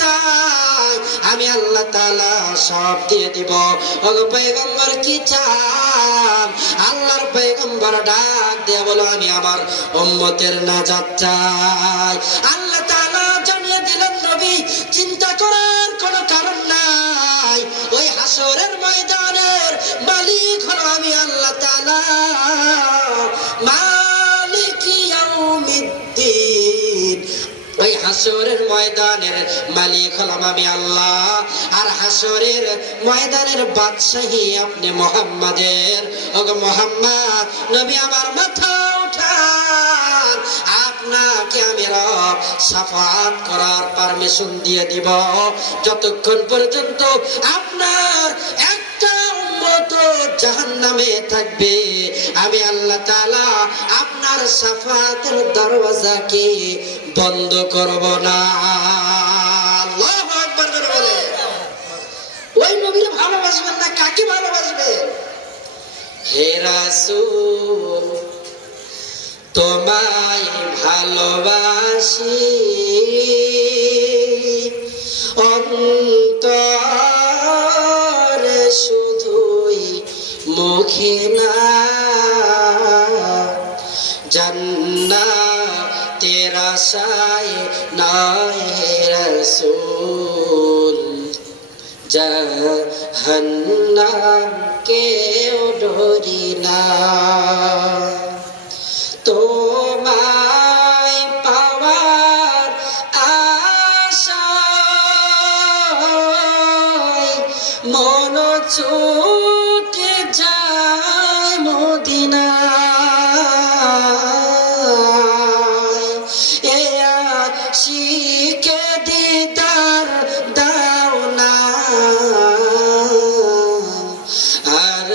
চাই আমি আল্লাহ তাআলা সব দিয়ে দিব। ওগো পয়গম্বর কি চান? আল্লাহর পয়গম্বর ডাক দিয়ে বলো আমি আমার উম্মতের নাজাত চাই। আল্লাহ তাআলা জানিয়ে দিলেন নবী চিন্তা করার কোনো কারণ নাই, ওই হাসরের ময়দানের মালিক হলো আমি আল্লাহ তাআলা, মালিক ইয়াউমিদ্দিন। ওই হাসরের ময়দানের মালিক হলাম আমি আল্লাহ, আর হাসরের ময়দানের বাদশাহী আপনি মুহাম্মাদের। ওগো মুহাম্মদ নবী আমার মাথা উঠান, আপনাকে আমি রব শাফাত করার পারমিশন দিয়ে দিব যতক্ষণ পর্যন্ত আপনার একটা উম্মত জাহান্নামে থাকবে আমি আল্লাহ তাআলা আপনার শাফাতের দরওয়াজাকে বন্ধ করব না। আল্লাহু আকবার বলে। ওই নবীর ভালোবাসবেন না কাকে ভালোবাসবে? হে রাসূল তোমায় ভালোবাসি অন্তরে শুধুই মুখে না, জান্নাতের আশায় নয় রাসূল, জাহান্নাম কেও ডরি না। তোমায় পাওয়ার আশায় মন ছুটে যায় মদিনায়, এ আশিকে দিদার দাও না, আর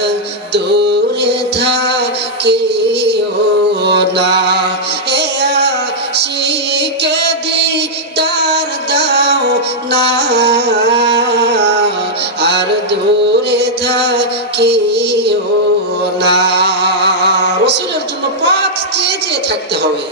দূরে থাকিও না, এ আশিকে দিদার দাও না, আর দূরে থাকিও না। রাসূলের জন্য পথ চেয়ে চেয়ে থাকতে হবে।